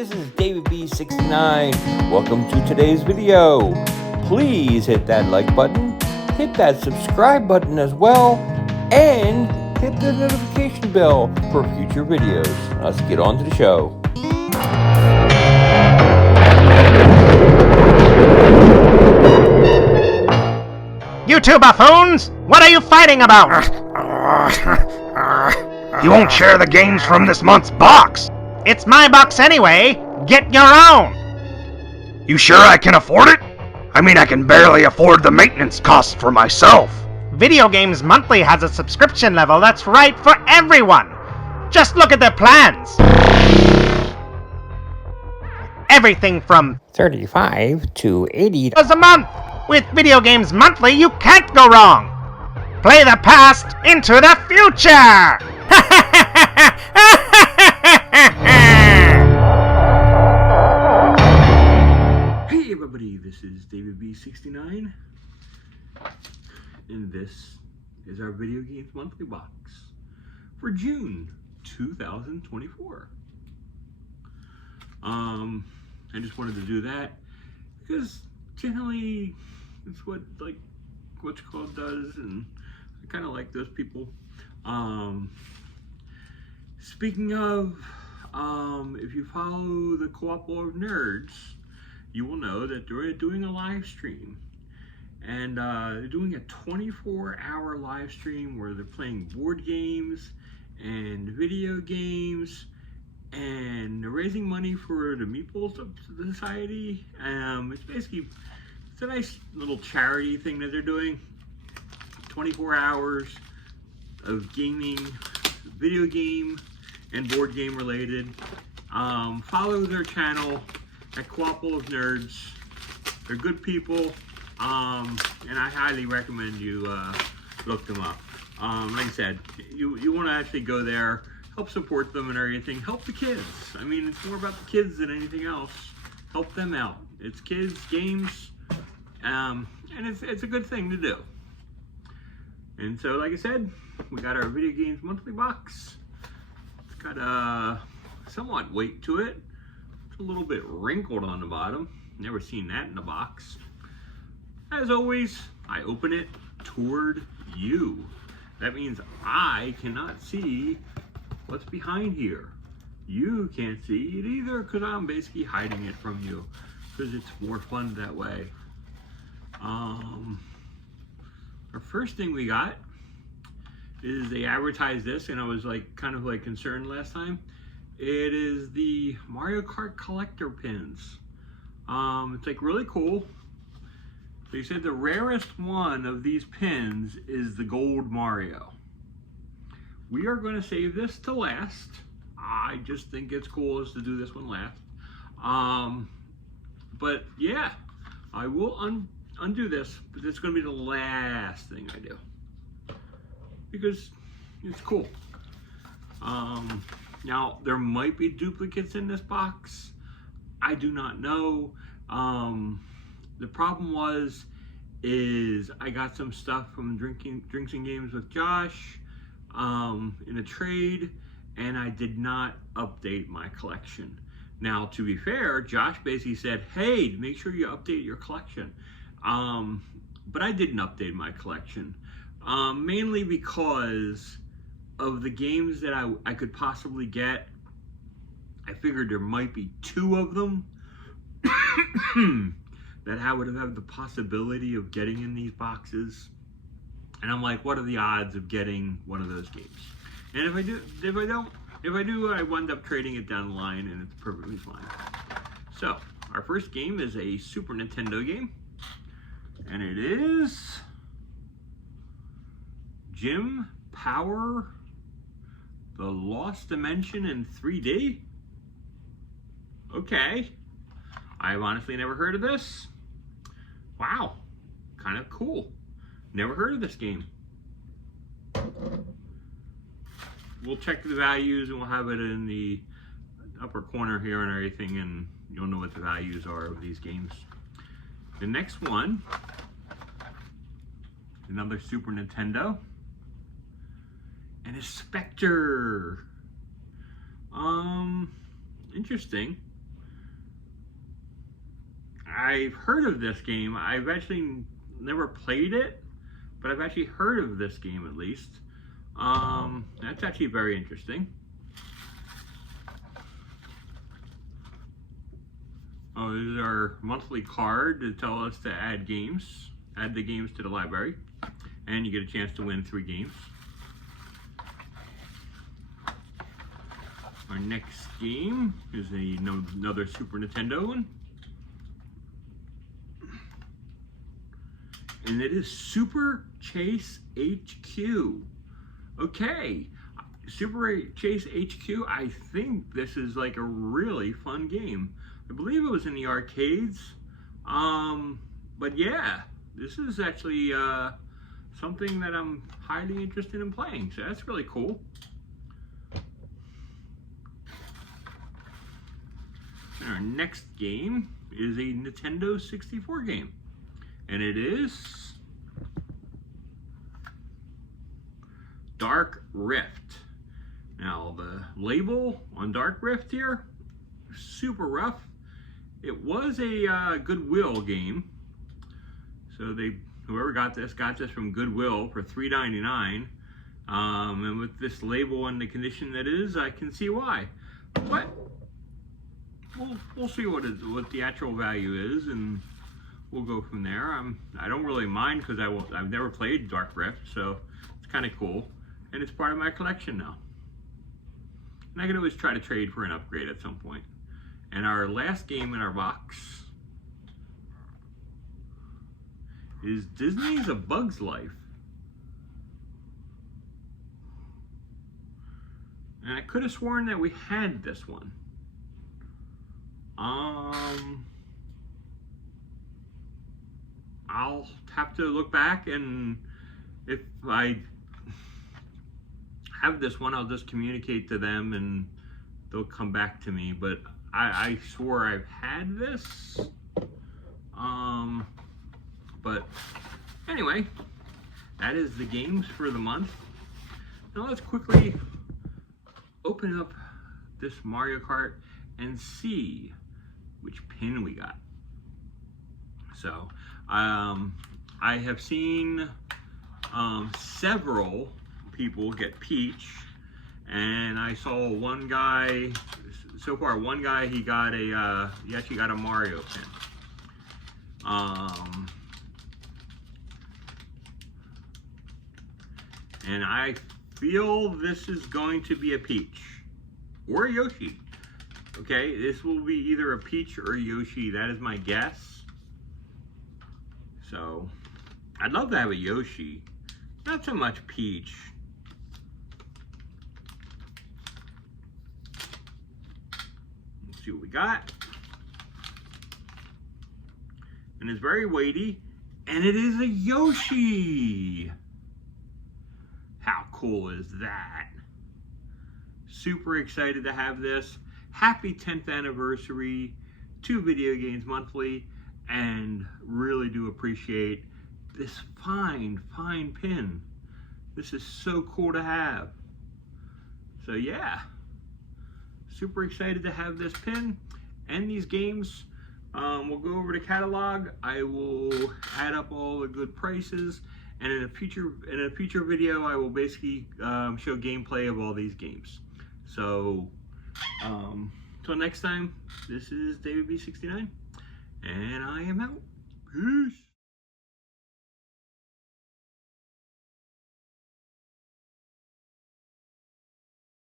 this is David B69. Welcome to today's video. Please hit that like button, hit that subscribe button as well, and hit the notification bell for future videos. Let's get on to the show. You two buffoons! What are you fighting about? You won't share the games from this month's box! It's my box anyway! Get your own! You sure I can afford it? I mean, I can barely afford the maintenance costs for myself. Video Games Monthly has a subscription level that's right for everyone! Just look at their plans! Everything from $35 to $80 a month! With Video Games Monthly, you can't go wrong! Play the past into the future! Hey everybody, this is David B69, and this is our Video Games Monthly box for June 2024. I just wanted to do that because generally it's what what's called does, and I kind of like those people. Speaking of, if you follow the Cooperative Nerds, you will know that they're doing a live stream, and they're doing a 24-hour live stream where they're playing board games and video games, and they're raising money for the Meeples Society. It's a nice little charity thing that they're doing. 24 hours of gaming, video game and board game related. Follow their channel at Cooperative Nerds. They're good people, and I highly recommend you look them up. Like I said, you want to actually go there, help support them and everything, help the kids. I mean, it's more about the kids than anything else. Help them out. It's kids, games, and it's a good thing to do. And so, like I said, we got our Video Games Monthly box. It's got a somewhat weight to it. It's a little bit wrinkled on the bottom. Never seen that in a box. As always, I open it toward you. That means I cannot see what's behind here. You can't see it either, because I'm basically hiding it from you, because it's more fun that way. Our first thing we got is they advertised this, and I was kind of concerned last time. It is the Mario Kart collector pins. It's really cool. They said the rarest one of these pins is the gold Mario. We are going to save this to last. I just think it's cool to do this one last. But yeah, I will undo this, but it's going to be the last thing I do, because it's cool. Now, there might be duplicates in this box. I do not know. The problem is I got some stuff from Drinks and Games with Josh in a trade, and I did not update my collection. Now, to be fair, Josh basically said, hey, make sure you update your collection. But I didn't update my collection, mainly because of the games that I could possibly get. I figured there might be 2 of them that I would have the possibility of getting in these boxes. And I'm like, what are the odds of getting one of those games? And if I do, I wind up trading it down the line, and it's perfectly fine. So, our first game is a Super Nintendo game, and it is Jim Power, The Lost Dimension in 3D. Okay. I've honestly never heard of this. Wow. Kind of cool. Never heard of this game. We'll check the values, and we'll have it in the upper corner here and everything, and you'll know what the values are of these games. The next one, another Super Nintendo, and a Spectre. Interesting. I've heard of this game. I've actually never played it, but I've actually heard of this game at least. That's actually very interesting. Oh, this is our monthly card to tell us to add the games to the library, and you get a chance to win 3 games. Our next game is another Super Nintendo one. And it is Super Chase HQ. Okay, Super Chase HQ, I think this is like a really fun game. I believe it was in the arcades. But yeah, this is actually something that I'm highly interested in playing, so that's really cool. And our next game is a Nintendo 64 game, and it is Dark Rift. Now the label on Dark Rift here, super rough. It was a Goodwill game, so whoever got this from Goodwill for $3.99, and with this label and the condition that is, I can see why. But we'll see what the actual value is, and we'll go from there. I don't really mind because I've never played Dark Rift, so it's kind of cool, and it's part of my collection now. And I can always try to trade for an upgrade at some point. And our last game in our box is Disney's A Bug's Life. And I could have sworn that we had this one. I'll have to look back, and if I have this one, I'll just communicate to them and they'll come back to me. But I swore I've had this. But anyway, that is the games for the month. Now let's quickly open up this Mario Kart and see which pin we got. So I have seen several people get Peach, and I saw one guy, so far one guy, he actually got a Mario pin. And I feel this is going to be a Peach or a Yoshi. Okay, this will be either a Peach or a Yoshi. That is my guess. So, I'd love to have a Yoshi. Not so much Peach. Let's see what we got. And it's very weighty. And it is a Yoshi! How cool is that? Super excited to have this. Happy 10th anniversary to Video Games Monthly, and really do appreciate this fine pin. This is so cool to have. So yeah, super excited to have this pin and these games. We'll go over the catalog. I will add up all the good prices, and in a future video, I will basically show gameplay of all these games. So, till next time, this is David B69, and I am out. Peace.